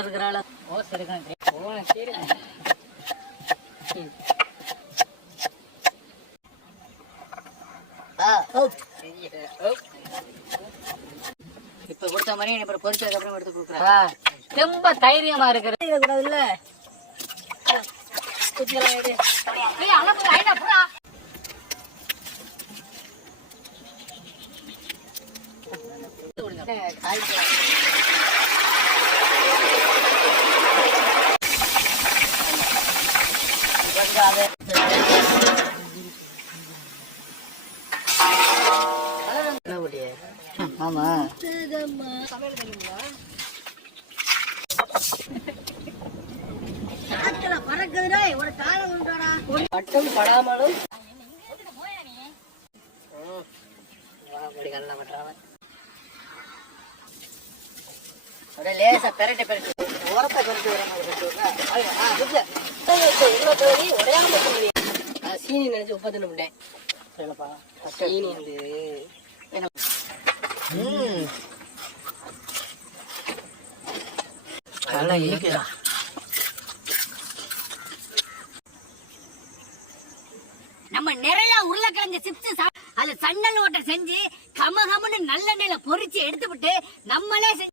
இருக்கிறாள் இப்ப கொடுத்த மாதிரி எனக்கு பொறிச்சதுக்கு அப்புறம் எடுத்து கொடுக்குறா. ரொம்ப தைரியமா இருக்கிறது இல்ல. ஆமா பட்டம் படாமலும் லேசா பெரட்டை பெரட்டு ஓரத்தை பெரட்டு உடையாம சீனி நினைச்சு உப்ப தின்னுட்டேன். சீனி வந்து நம்ம நிறைய உருளைக்கிழங்கு சிப்ஸ் அதுல சன்னல் ஓட்டை செஞ்சு கமகமன்னு நல்லெண்ணெயில பொரிச்சு எடுத்துவிட்டு நம்மளே